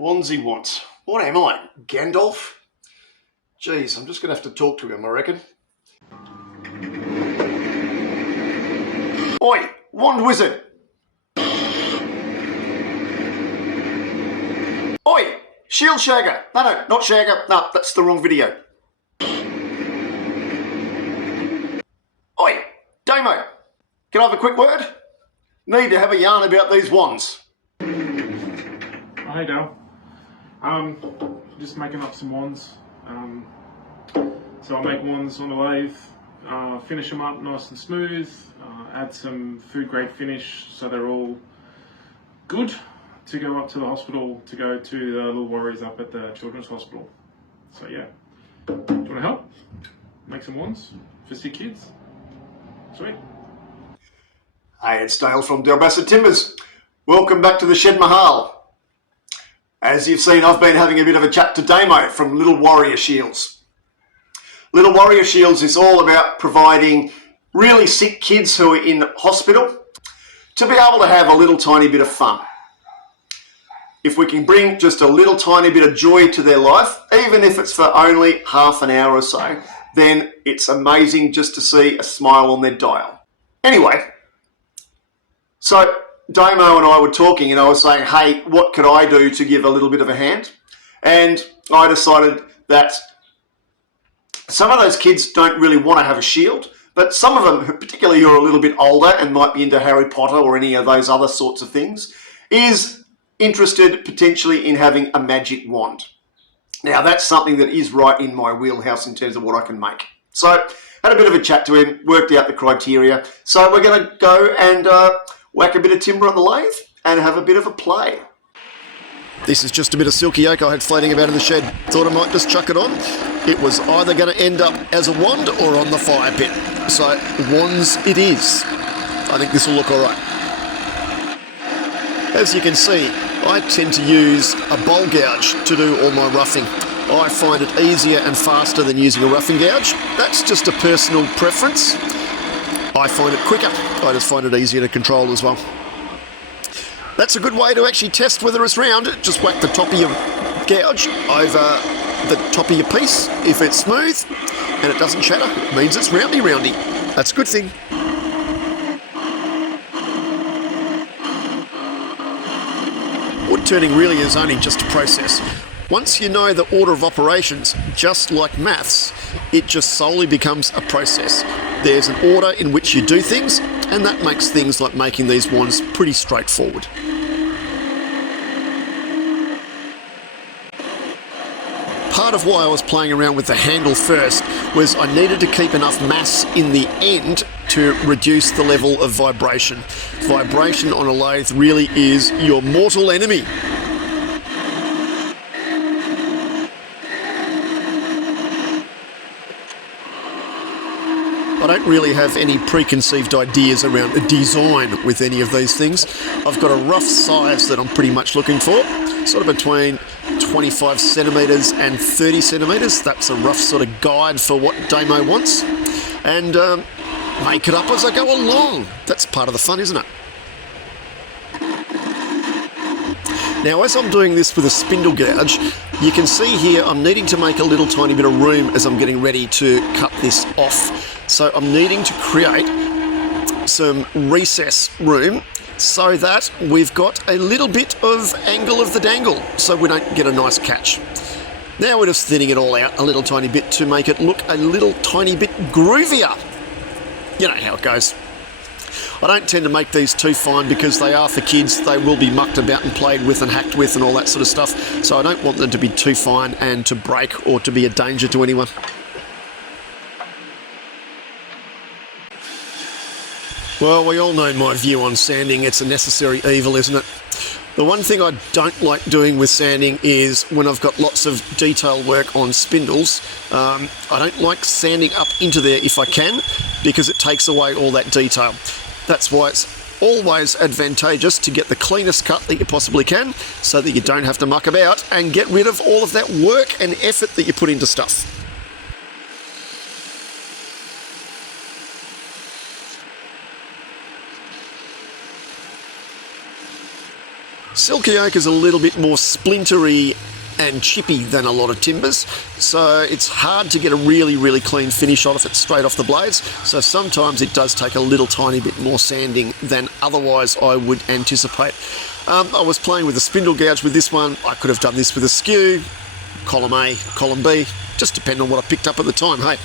Onesie wants. What am I, Gandalf? Geez, I'm just going to have to talk to him, I reckon. Oi, wand wizard! Oi, shield shagger! No, not shagger. No, that's the wrong video. Oi, Damo! Can I have a quick word? Need to have a yarn about these wands. Hey Dale. Just making up some wands. So I'll make wands on the lathe, finish them up nice and smooth, add some food grade finish so they're all good to go up to the hospital, to go to the little warriors up at the children's hospital. So yeah, do you want to help? Make some wands for sick kids? Sweet. Hey, it's Dale from Delbasid-Timbers. Welcome back to the Shed Mahal. As you've seen, I've been having a bit of a chat to Damo from Little Warrior Shields. Little Warrior Shields is all about providing really sick kids who are in hospital to be able to have a little tiny bit of fun. If we can bring just a little tiny bit of joy to their life, even if it's for only half an hour or so, then it's amazing just to see a smile on their dial. Anyway, so Damo and I were talking and I was saying, hey, what could I do to give a little bit of a hand? And I decided that some of those kids don't really want to have a shield, but some of them, particularly who are a little bit older and might be into Harry Potter or any of those other sorts of things, is interested potentially in having a magic wand. Now that's something that is right in my wheelhouse in terms of what I can make. So had a bit of a chat to him, worked out the criteria. So we're going to go and whack a bit of timber on the lathe and have a bit of a play. This is just a bit of silky oak I had floating about in the shed. Thought I might just chuck it on. It was either going to end up as a wand or on the fire pit. So wands it is. I think this will look all right. As you can see, I tend to use a bowl gouge to do all my roughing. I find it easier and faster than using a roughing gouge. That's just a personal preference. I find it quicker. I just find it easier to control as well. That's a good way to actually test whether it's round. Just whack the top of your gouge over the top of your piece. If it's smooth and it doesn't chatter, it means it's roundy. That's a good thing. Wood turning really is only just a process. Once you know the order of operations, just like maths, it just solely becomes a process. There's an order in which you do things, and that makes things like making these wands pretty straightforward. Part of why I was playing around with the handle first was I needed to keep enough mass in the end to reduce the level of vibration. Vibration on a lathe really is your mortal enemy. I don't really have any preconceived ideas around the design with any of these things. I've got a rough size that I'm pretty much looking for, sort of between 25 centimetres and 30 centimetres. That's a rough sort of guide for what Damo wants. And make it up as I go along. That's part of the fun, isn't it? Now, as I'm doing this with a spindle gouge, you can see here I'm needing to make a little tiny bit of room as I'm getting ready to cut this off. So I'm needing to create some recess room so that we've got a little bit of angle of the dangle so we don't get a nice catch. Now we're just thinning it all out a little tiny bit to make it look a little tiny bit groovier. You know how it goes. I don't tend to make these too fine because they are for kids. They will be mucked about and played with and hacked with and all that sort of stuff. So I don't want them to be too fine and to break or to be a danger to anyone. Well, we all know my view on sanding. It's a necessary evil, isn't it? The one thing I don't like doing with sanding is when I've got lots of detail work on spindles, I don't like sanding up into there if I can, because it takes away all that detail. That's why it's always advantageous to get the cleanest cut that you possibly can so that you don't have to muck about and get rid of all of that work and effort that you put into stuff. Silky oak is a little bit more splintery and chippy than a lot of timbers, so it's hard to get a really clean finish on if it's straight off the blades, so sometimes it does take a little tiny bit more sanding than otherwise I would anticipate. I was playing with a spindle gouge with this one. I could have done this with a skew, column A, column B, just depending on what I picked up at the time, hey.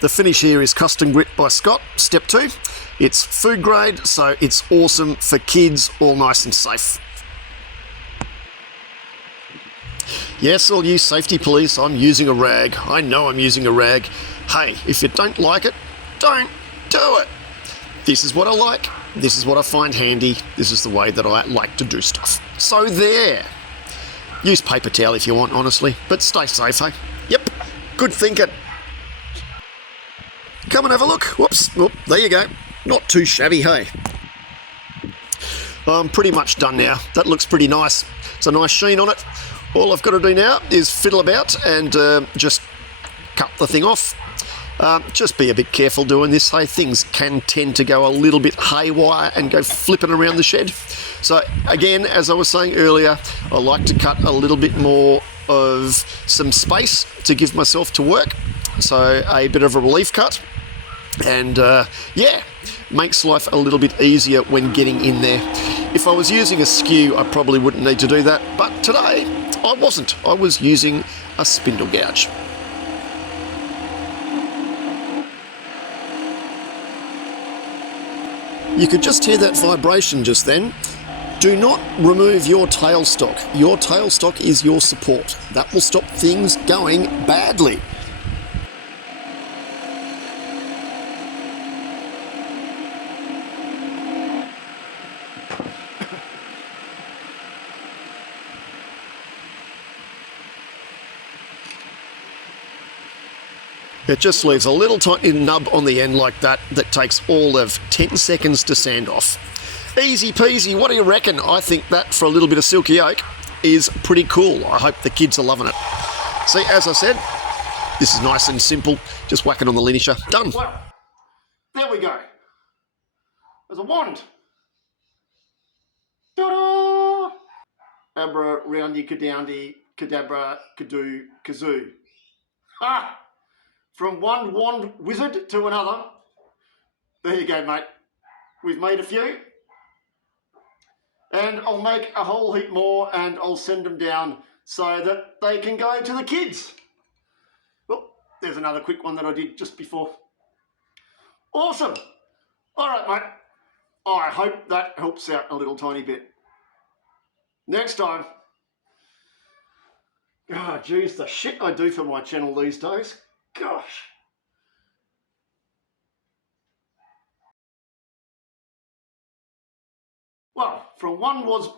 The finish here is custom grit by Scott, step 2. It's food grade, so it's awesome for kids, all nice and safe. Yes, all you safety police, I'm using a rag. I know I'm using a rag. Hey, if you don't like it, don't do it. This is what I like. This is what I find handy. This is the way that I like to do stuff. So there. Use paper towel if you want, honestly, but stay safe, hey? Yep, good thinking. Come and have a look. Whoops. Whoop, there you go. Not too shabby, hey? I'm pretty much done now. That looks pretty nice. It's a nice sheen on it. All I've got to do now is fiddle about and just cut the thing off. Just be a bit careful doing this, hey? Things can tend to go a little bit haywire and go flipping around the shed. So again, as I was saying earlier, I like to cut a little bit more of some space to give myself to work. So a bit of a relief cut. And yeah, makes life a little bit easier when getting in there. If I was using a skew, I probably wouldn't need to do that, but today I wasn't. I was using a spindle gouge. You could just hear that vibration just then. Do not remove your tailstock. Your tailstock is your support. That will stop things going badly. It just leaves a little tiny nub on the end like that that takes all of 10 seconds to sand off. Easy peasy, what do you reckon? I think that for a little bit of silky oak is pretty cool. I hope the kids are loving it. See, as I said, this is nice and simple. Just whack it on the linisher. Done. Well, there we go. There's a wand. Ta-da! Abra, roundy, kadoundy, kadabra, kadoo, kazoo. Ha! From one wand wizard to another. There you go, mate. We've made a few. And I'll make a whole heap more and I'll send them down so that they can go to the kids. Well, there's another quick one that I did just before. Awesome. All right, mate. I hope that helps out a little tiny bit. Next time. Oh, geez, the shit I do for my channel these days. Gosh. Well, from one wand